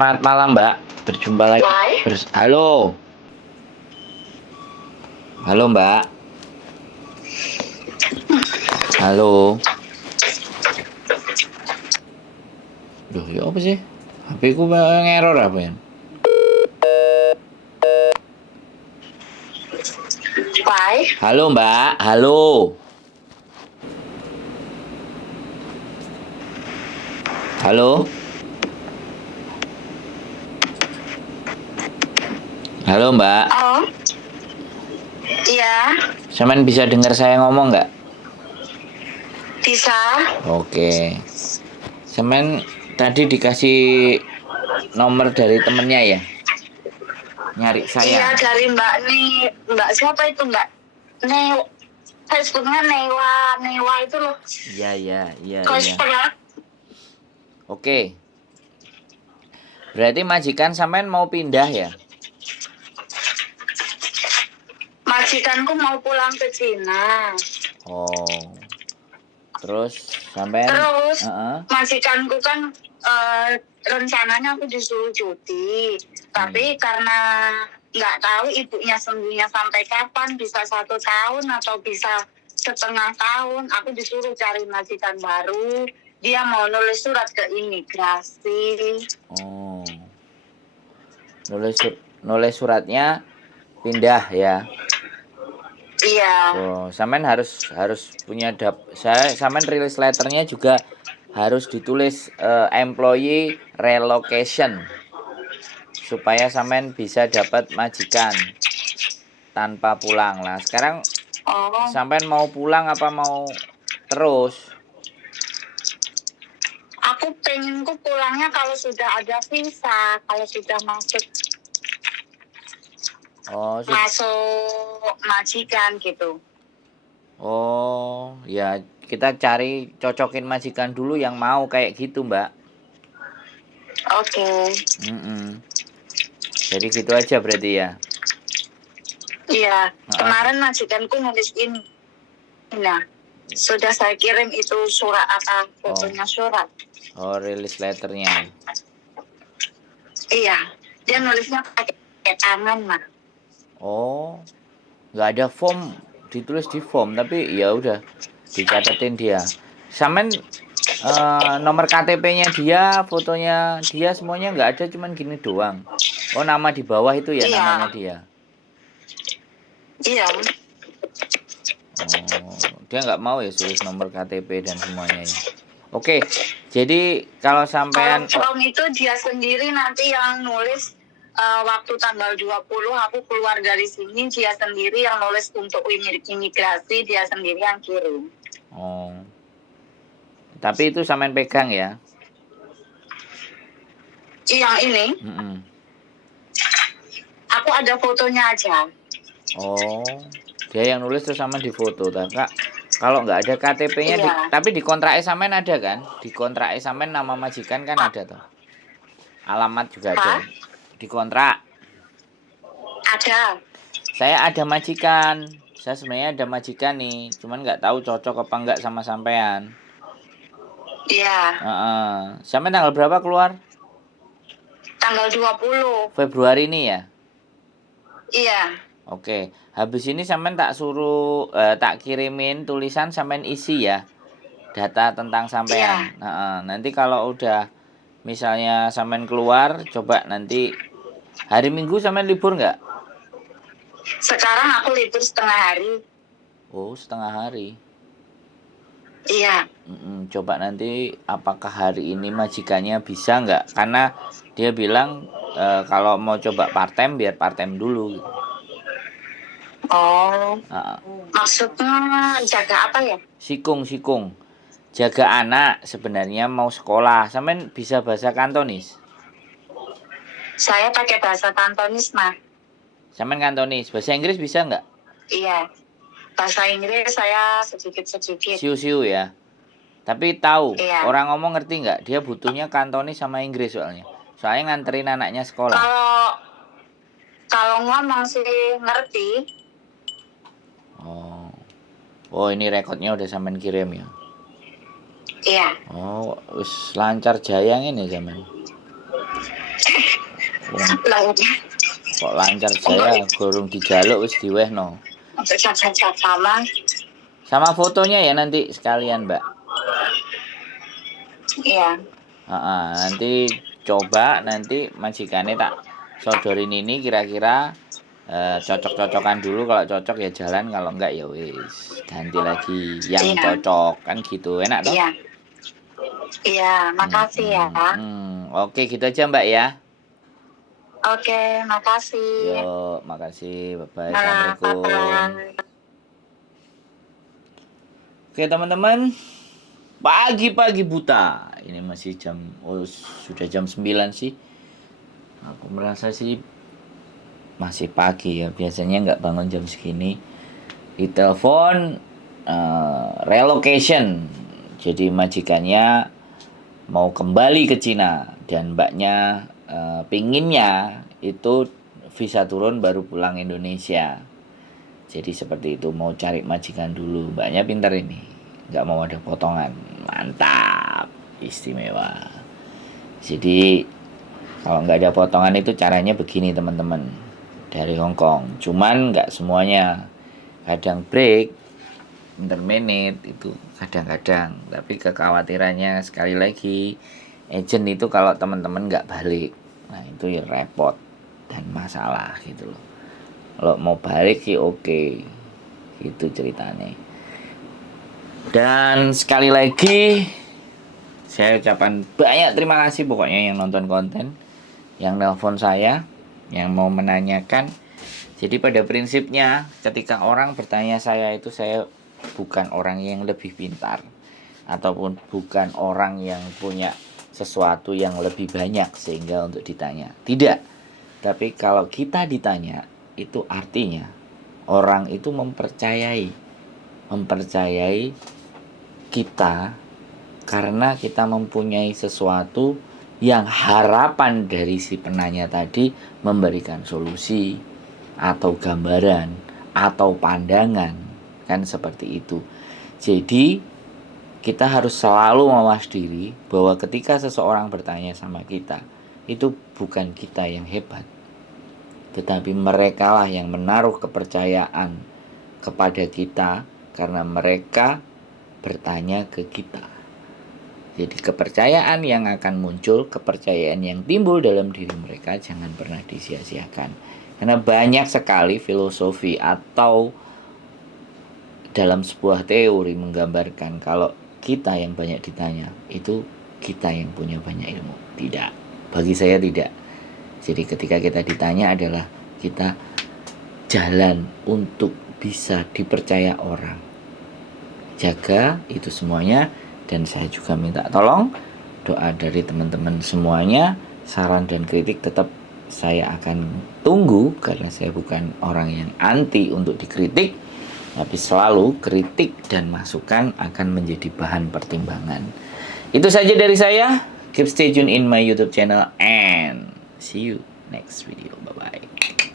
Selamat malam, Mbak. Berjumpa lagi. Halo. Halo, Mbak. Halo. Duh, ya apa sih? HP ku ngeror apa ya? Halo, Mbak. Halo. Halo. Halo, Mbak. Oh, iya, Saman bisa dengar saya ngomong nggak? bisa. Oke. Saman tadi dikasih nomor dari temennya ya? Nyari Iya, saya. dari Mbak Mbak siapa itu Mbak? Facebooknya Newa itu loh. Iya, iya, iya, iya. Cosplay. Oke. Berarti majikan sampean mau pindah ya? Majikanku mau pulang ke Cina. Oh. Terus sampean Terus Heeh. majikanku kan rencananya aku disuruh cuti, tapi karena nggak tahu ibunya sembuhnya sampai kapan, bisa 1 tahun atau bisa setengah tahun, aku disuruh cari majikan baru. Dia mau nulis surat ke imigrasi. Oh. Nulis suratnya pindah ya. Iya. Oh, sampean harus punya sampean release letternya juga harus ditulis employee relocation supaya sampean bisa dapat majikan tanpa pulang. Lah, sekarang Oh, sampean mau pulang apa mau terus? aku pengenku pulangnya kalau sudah ada visa, kalau sudah masuk Oh, masuk majikan gitu. Oh, ya kita cari cocokin majikan dulu yang mau kayak gitu, Mbak. Oke. Jadi gitu aja berarti ya. Iya, kemarin majikanku nulis ini. Nah, sudah saya kirim itu surat apa fotonya surat. Oh, release letternya. Iya, dia nulisnya pakai tangan mah. Oh, nggak ada form, ditulis di form, tapi ya udah dicatetin dia. Samen nomor KTP-nya dia, fotonya dia semuanya nggak ada, cuman gini doang. Oh, nama di bawah itu ya Iya. namanya dia. Iya. Oh, dia nggak mau ya tulis nomor KTP dan semuanya ya. Oke, jadi kalau sampean Kalau itu dia sendiri nanti yang nulis waktu tanggal 20 aku keluar dari sini, dia sendiri yang nulis untuk imigrasi, dia sendiri yang kirim. Oh. Tapi itu sampean pegang ya? Yang ini? Aku ada fotonya aja. Oh, dia yang nulis terus sama di foto, Kak. Kalau nggak ada KTP-nya, Iya. tapi di kontrak sampean ada kan? Di kontrak sampean nama majikan kan ada tuh. Alamat juga ada. Di kontrak. Ada. Saya ada majikan. Saya sebenarnya ada majikan nih, cuman nggak tahu cocok apa enggak sama sampean. Iya. Sampean tanggal berapa keluar? Tanggal 20. Februari ini ya? Iya. Oke, habis ini sampean tak suruh tak kirimin tulisan sampean isi ya. Data tentang sampean. Iya. Nanti kalau udah misalnya sampean keluar, coba nanti hari Minggu sampean libur nggak? Sekarang aku libur setengah hari. Oh, setengah hari. Iya. Coba nanti apakah hari ini majikannya bisa nggak? Karena dia bilang kalau mau coba part time biar part time dulu. Gitu. Oh. Maksudnya jaga apa ya? Sikung. Jaga anak sebenarnya mau sekolah. Sampean bisa bahasa Kantonis? Saya pakai bahasa Kantonis mah. Sampean Kantonis. Bahasa Inggris bisa nggak? Iya. Bahasa Inggris saya sedikit-sedikit. Siu ya. Tapi tahu, iya. Orang ngomong ngerti nggak? Dia butuhnya Kantonis sama Inggris soalnya. Soalnya nganterin anaknya sekolah. Kalau ngomong sih ngerti. Oh, ini rekodnya udah sampean kirim ya? Iya. Oh, wis lancar jayang ini sampean. Lah, Kok lancar jaya gorong dijaluk wis diwehno. untuk sama. Sama fotonya ya nanti sekalian, Mbak. Iya. Nanti coba nanti majikannya tak sodorin ini kira-kira cocok-cocokan dulu, kalau cocok ya jalan, kalau enggak ya wis ganti lagi yang Iya. cocok, kan gitu, enak toh? Iya. Iya, makasih ya. Oke gitu aja Mbak ya. Oke, makasih. Yuk, makasih, bye-bye, Nah, assalamualaikum. bye-bye. Oke teman-teman, pagi-pagi buta, ini masih sudah jam 9 sih. Aku merasa sih masih pagi ya, biasanya nggak bangun jam segini. Ditelepon relocation, jadi majikannya mau kembali ke Cina dan mbaknya pinginnya itu visa turun baru pulang Indonesia. Jadi seperti itu, mau cari majikan dulu. Mbaknya pintar ini, nggak mau ada potongan. Mantap, istimewa. Jadi kalau nggak ada potongan itu caranya begini teman-teman, dari Hong Kong. Cuman nggak semuanya, kadang break interminute itu kadang-kadang. Tapi kekhawatirannya sekali lagi, agent itu kalau teman-teman nggak balik, nah itu ya repot dan masalah gitu loh. Kalau mau balik sih oke, gitu ceritanya. Dan sekali lagi saya ucapkan banyak terima kasih pokoknya yang nonton konten, yang nelpon saya, yang mau menanyakan. Jadi pada prinsipnya ketika orang bertanya saya itu, saya bukan orang yang lebih pintar ataupun bukan orang yang punya sesuatu yang lebih banyak sehingga untuk ditanya. Tidak. Tapi kalau kita ditanya, itu artinya orang itu mempercayai kita karena kita mempunyai sesuatu yang harapan dari si penanya tadi memberikan solusi atau gambaran atau pandangan, kan seperti itu. Jadi kita harus selalu mawas diri bahwa ketika seseorang bertanya sama kita, itu bukan kita yang hebat, tetapi mereka lah yang menaruh kepercayaan kepada kita karena mereka bertanya ke kita. Jadi kepercayaan yang akan muncul, kepercayaan yang timbul dalam diri mereka jangan pernah disia-siakan. Karena banyak sekali filosofi atau dalam sebuah teori menggambarkan kalau kita yang banyak ditanya, itu kita yang punya banyak ilmu. Tidak, bagi saya tidak. Jadi ketika kita ditanya adalah kita jalan untuk bisa dipercaya orang. Jaga itu semuanya. Dan saya juga minta tolong doa dari teman-teman semuanya. Saran dan kritik tetap saya akan tunggu, karena saya bukan orang yang anti untuk dikritik, tapi selalu kritik dan masukan akan menjadi bahan pertimbangan. Itu saja dari saya. Keep stay tune in my YouTube channel and see you next video. Bye-bye.